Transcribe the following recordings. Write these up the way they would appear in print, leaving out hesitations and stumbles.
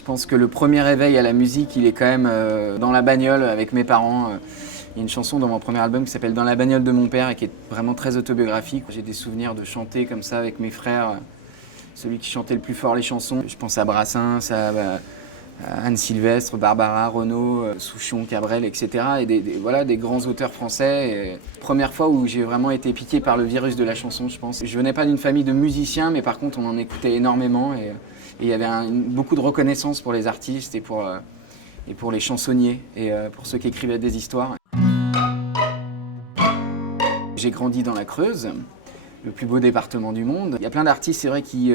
Je pense que le premier réveil à la musique, il est quand même dans la bagnole avec mes parents. Il y a une chanson dans mon premier album qui s'appelle Dans la bagnole de mon père et qui est vraiment très autobiographique. J'ai des souvenirs de chanter comme ça avec mes frères, celui qui chantait le plus fort les chansons. Je pense à Brassens, à Anne Sylvestre, Barbara, Renaud, Souchon, Cabrel, etc. Et voilà, des grands auteurs français. Et première fois où j'ai vraiment été piqué par le virus de la chanson, je pense. Je venais pas d'une famille de musiciens, mais par contre on en écoutait énormément. Et il y avait beaucoup de reconnaissance pour les artistes et pour les chansonniers et pour ceux qui écrivaient des histoires. J'ai grandi dans la Creuse, le plus beau département du monde. Il y a plein d'artistes, c'est vrai, qui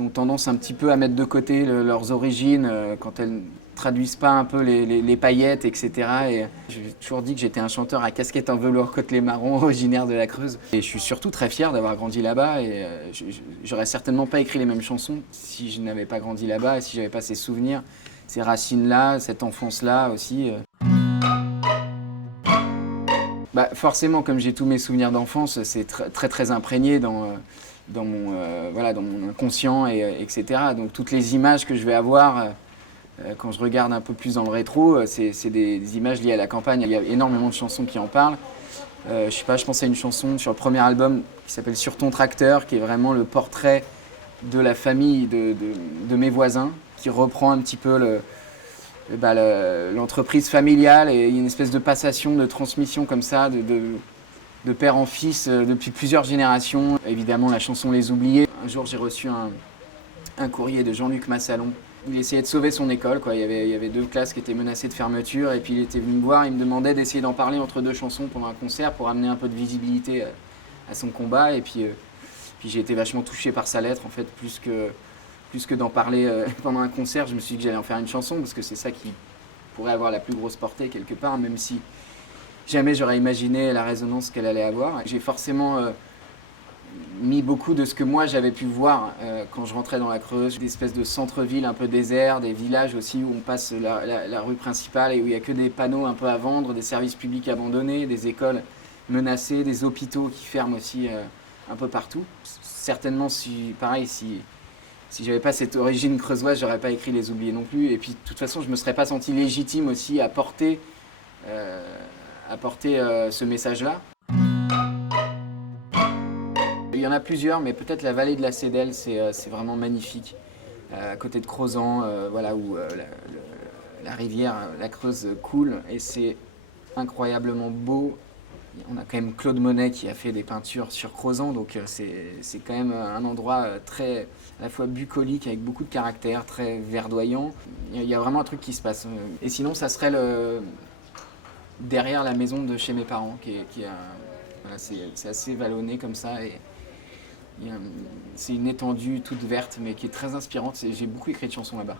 ont tendance un petit peu à mettre de côté leurs origines quand elles traduisent pas un peu les paillettes, etc. Et j'ai toujours dit que j'étais un chanteur à casquette en velours côtelé marron, originaire de la Creuse. Et je suis surtout très fier d'avoir grandi là-bas. Et j'aurais certainement pas écrit les mêmes chansons si je n'avais pas grandi là-bas et si j'avais pas ces souvenirs, ces racines-là, cette enfance-là aussi. Bah forcément, comme j'ai tous mes souvenirs d'enfance, c'est très imprégné dans mon inconscient, etc. Donc toutes les images que je vais avoir quand je regarde un peu plus dans le rétro, c'est des images liées à la campagne. Il y a énormément de chansons qui en parlent. Je sais pas, je pense à une chanson sur le premier album qui s'appelle Sur ton tracteur, qui est vraiment le portrait de la famille de mes voisins, qui reprend un petit peu l'entreprise familiale et une espèce de passation, de transmission comme ça, de père en fils depuis plusieurs générations. Évidemment, la chanson Les Oubliés. Un jour, j'ai reçu un courrier de Jean-Luc Massalon. Il essayait de sauver son école, quoi. Il y avait 2 classes qui étaient menacées de fermeture et puis il était venu me voir, il me demandait d'essayer d'en parler entre 2 chansons pendant un concert pour amener un peu de visibilité à son combat. Et puis j'ai été vachement touché par sa lettre, en fait, plus que d'en parler pendant un concert. Je me suis dit que j'allais en faire une chanson parce que c'est ça qui pourrait avoir la plus grosse portée quelque part, même si jamais j'aurais imaginé la résonance qu'elle allait avoir. J'ai forcément mis beaucoup de ce que moi j'avais pu voir quand je rentrais dans la Creuse, des espèces de centre-ville un peu déserts, des villages aussi où on passe la rue principale et où il n'y a que des panneaux un peu à vendre, des services publics abandonnés, des écoles menacées, des hôpitaux qui ferment aussi un peu partout. Certainement, si j'avais pas cette origine creusoise, j'aurais pas écrit Les Oubliés non plus. Et puis de toute façon, je me serais pas senti légitime aussi à porter ce message-là. Il y en a plusieurs, mais peut-être la vallée de la Cédelle, c'est vraiment magnifique. À côté de Crozant, voilà, où la rivière, la Creuse coule, et c'est incroyablement beau. On a quand même Claude Monet qui a fait des peintures sur Crozant, donc c'est quand même un endroit très à la fois bucolique, avec beaucoup de caractère, très verdoyant. Il y a vraiment un truc qui se passe. Et sinon, ça serait derrière la maison de chez mes parents, voilà, c'est assez vallonné comme ça. Et c'est une étendue toute verte, mais qui est très inspirante. J'ai beaucoup écrit de chansons là-bas.